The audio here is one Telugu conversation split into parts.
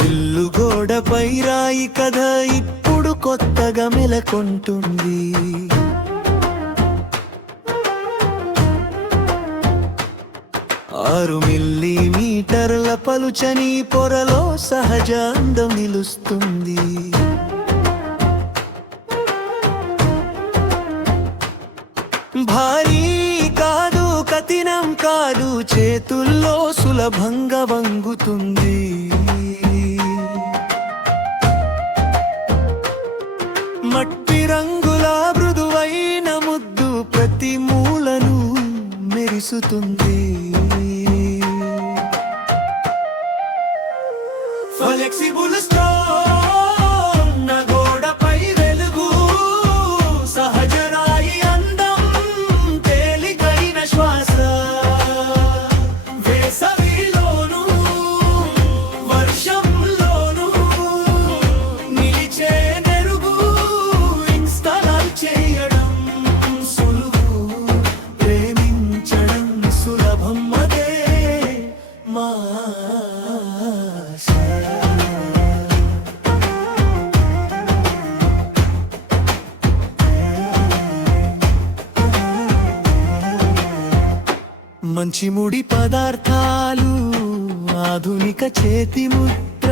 ఇల్లు గోడపై రాయి కథ ఇప్పుడు కొత్తగా మెలకొంటుంది. 6 మిల్లీమీటర్ల పలుచని పొరలో సహజ అందం నిలుస్తుంది. భారీ కాదు, కఠినం కాదు, చేతుల్లో సులభంగా వంగుతుంది. మట్టి రంగుల మృదువైన ముద్దు ప్రతి మూలను మెరిసుతుంది. ఫ్లెక్సిబుల్ స్టోన్ గోడపై వెలుగు, సహజ రాయి అందం, తేలికైన శ్వాస. వేసవిలోను వర్షంలోను నిలిచే నెరుగు, ఇన్స్టాల్ చేయడం సులువు, ప్రేమించడం సులభం, అదే మా మంచి ముడి పదార్థాలు, ఆధునిక చేతి ముద్ర,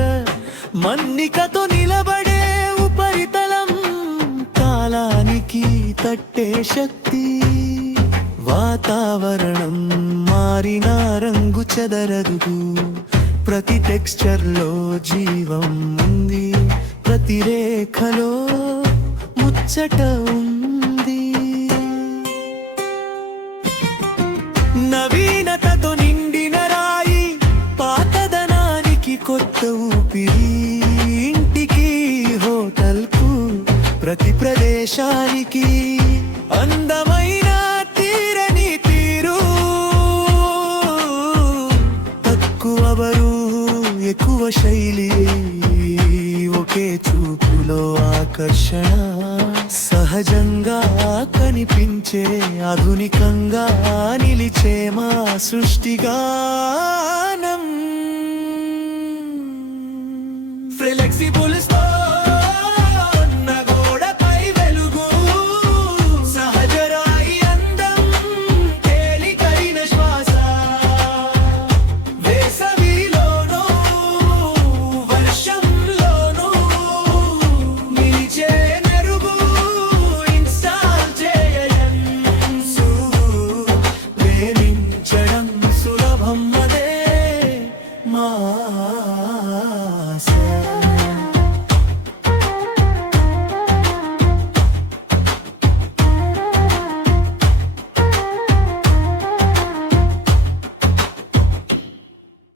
మన్నికతో నిలబడే ఉపరితలం, కాలానికి తట్టే శక్తి. వాతావరణం మారిన రంగు చెదరదు, ప్రతి టెక్స్చర్లో జీవం ఉంది, ప్రతి రేఖలో ముచ్చట ఉంది. నవీనతతో నిండిన రాయి, పాతదనానికి కొత్త ఊపిరి. ఇంటికి, హోటల్కు, ప్రతి ప్రదేశానికి అందమైన తీరని తీరు. తక్కువ బరువు, ఎక్కువ శైలి, ఒకే చూపులో ఆకర్షణ. సహజంగా కనిపించే, ఆధునికంగా నిలిచే మా సృష్టిగా